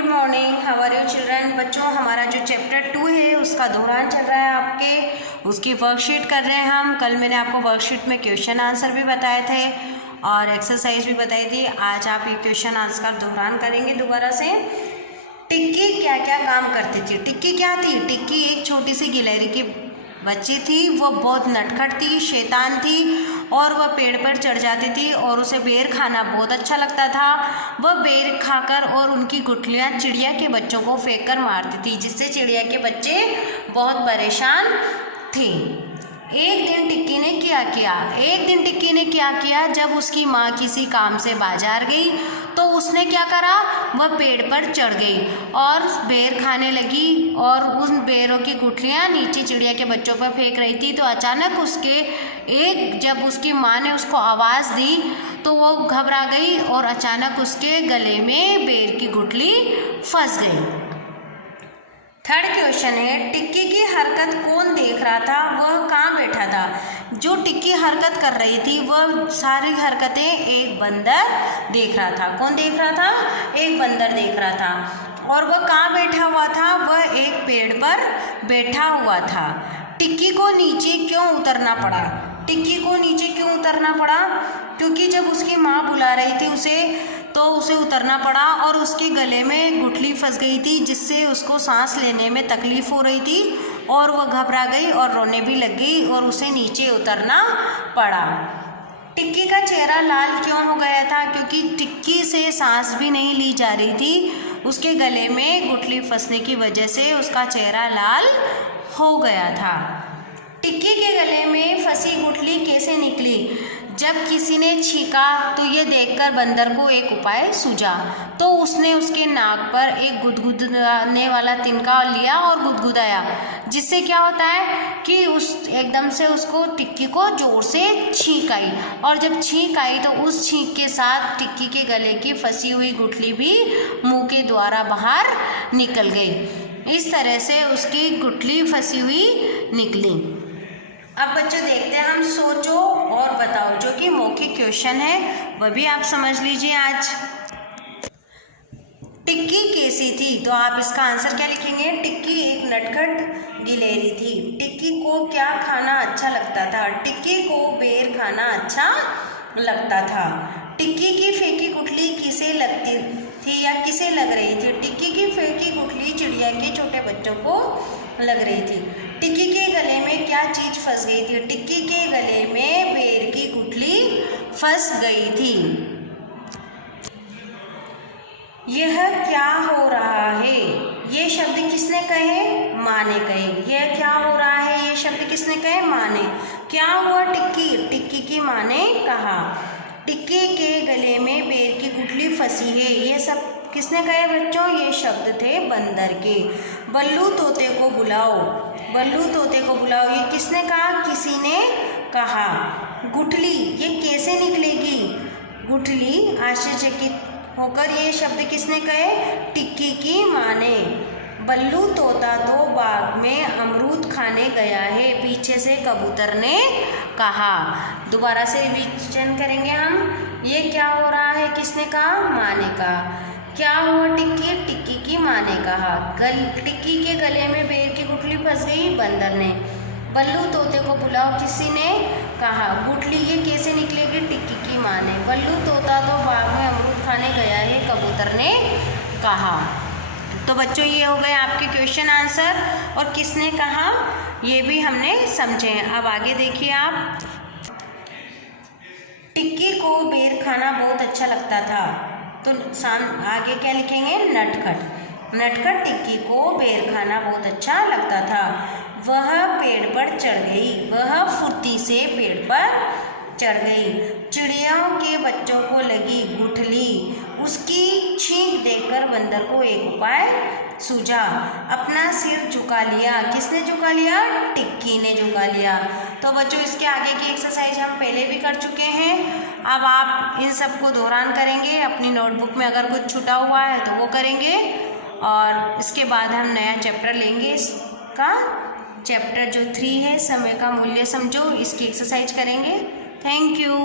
Good morning, how are you children. बच्चों, हमारा जो चैप्टर 2 है उसका दोहरान चल रहा है आपके, उसकी वर्कशीट कर रहे हैं हम। कल मैंने आपको वर्कशीट में क्वेश्चन आंसर भी बताए थे और एक्सरसाइज भी बताई थी। आज आप ये क्वेश्चन आंसर का दोहरान करेंगे दोबारा से। टिक्की क्या क्या काम करती थी। टिक्की क्या थी? टिक्की एक छोटी सी गिलहरी की बच्ची थी। वो बहुत नटखट थी, शैतान थी और वह पेड़ पर चढ़ जाती थी और उसे बेर खाना बहुत अच्छा लगता था। वह बेर खाकर और उनकी गुठलियाँ चिड़िया के बच्चों को फेंक कर मारती थी, जिससे चिड़िया के बच्चे बहुत परेशान थे। एक दिन टिक्की ने क्या किया, जब उसकी माँ किसी काम से बाजार गई तो उसने क्या करा, वह पेड़ पर चढ़ गई और बेर खाने लगी और उन बेरों की गुठलियाँ नीचे चिड़िया के बच्चों पर फेंक रही थी। तो अचानक जब उसकी माँ ने उसको आवाज़ दी तो वो घबरा गई और अचानक उसके गले में बेर की गुठली फंस गई। थर्ड क्वेश्चन है, टिक्की की हरकत कौन देख रहा था, वह कहाँ बैठा था। जो टिक्की हरकत कर रही थी वह सारी हरकतें एक बंदर देख रहा था। कौन देख रहा था? एक बंदर देख रहा था। और वह कहाँ बैठा हुआ था? वह एक पेड़ पर बैठा हुआ था। टिक्की को नीचे क्यों उतरना पड़ा? क्योंकि जब उसकी माँ बुला रही थी उसे उतरना पड़ा और उसके गले में गुठली फंस गई थी, जिससे उसको सांस लेने में तकलीफ़ हो रही थी और वह घबरा गई और रोने भी लग गई और उसे नीचे उतरना पड़ा। टिक्की का चेहरा लाल क्यों हो गया था? क्योंकि टिक्की से सांस भी नहीं ली जा रही थी। उसके गले में गुठली फंसने की वजह से उसका चेहरा लाल हो गया था। टिक्की के गले में फंसी गुठली कैसे निकली? जब किसी ने छींका तो ये देखकर बंदर को एक उपाय सूझा। तो उसने उसके नाक पर एक गुदगुदाने वाला तिनका लिया और गुदगुदाया, जिससे क्या होता है कि एकदम से उसको टिक्की को जोर से छींक आई और जब छींक आई तो उस छींक के साथ टिक्की के गले की फंसी हुई गुठली भी मुंह के द्वारा बाहर निकल गई। इस तरह से उसकी गुठली फंसी हुई निकली। अब बच्चों देखते हैं हम सोचो और बताओ, जो कि मौखिक क्वेश्चन है, वह भी आप समझ लीजिए आज। टिक्की कैसी थी? तो आप इसका आंसर क्या लिखेंगे? टिक्की एक नटखट गिलहरी थी। टिक्की को क्या खाना अच्छा लगता था? टिक्की को बेर खाना अच्छा लगता था। टिक्की की फेंकी गुठली किसे लगती थी या किसे लग रही थी? टिक्की की फेंकी गुठली चिड़िया के छोटे बच्चों को लग रही थी। टिक्की के गले में क्या चीज फंस गई थी? टिक्की के गले में बेर की गुठली फंस गई थी। यह क्या हो रहा है? ये शब्द किसने कहे? माँ ने कहे। यह क्या हो रहा है? ये शब्द किसने कहे? माँ ने। क्या हुआ? टिक्की की माँ ने कहा। टिक्की के गले में बेर की गुठली फंसी है। ये सब किसने कहे बच्चों? ये शब्द थे बंदर के। बल्लू तोते को बुलाओ। ये किसने कहा? किसी ने कहा। गुठली ये कैसे निकलेगी? गुठली आश्चर्यचकित होकर ये शब्द किसने कहे? टिक्की की माँ ने। बल्लू तोता तो बाग में अमरूद खाने गया है, पीछे से कबूतर ने कहा। दोबारा से रिवीजन करेंगे हम। ये क्या हो रहा है? किसने कहा? माँ ने कहा। क्या हुआ? टिक्की की माँ ने कहा। टिक्की के गले में बेर की गुठली फंस गई, बंदर ने। बल्लू तोते को बुलाओ, किसी ने कहा। गुठली ये कैसे निकलेगी? टिक्की की माँ ने। बल्लू तोता तो बाग में अमरूद खाने गया है, कबूतर ने कहा। तो बच्चों, ये हो गए आपके क्वेश्चन आंसर और किसने कहा ये भी हमने समझे। अब आगे देखिए आप। टिक्की को बेर खाना बहुत अच्छा लगता था, तो आगे क्या लिखेंगे? नटखट टिक्की को बेर खाना बहुत अच्छा लगता था। वह पेड़ पर चढ़ गई। वह फुर्ती से पेड़ पर चढ़ गई। चिड़ियों के बच्चों को लगी गुठली। उसकी छींक देखकर बंदर को एक उपाय सूझा। अपना सिर झुका लिया। किसने झुका लिया? टिक्की ने झुका लिया। तो बच्चों, इसके आगे की एक्सरसाइज हम पहले भी कर चुके हैं। अब आप इन सब को दोहरान करेंगे। अपनी नोटबुक में अगर कुछ छूटा हुआ है तो वो करेंगे और इसके बाद हम नया चैप्टर लेंगे। इसका चैप्टर जो 3 है, समय का मूल्य समझो, इसकी एक्सरसाइज करेंगे। Thank you.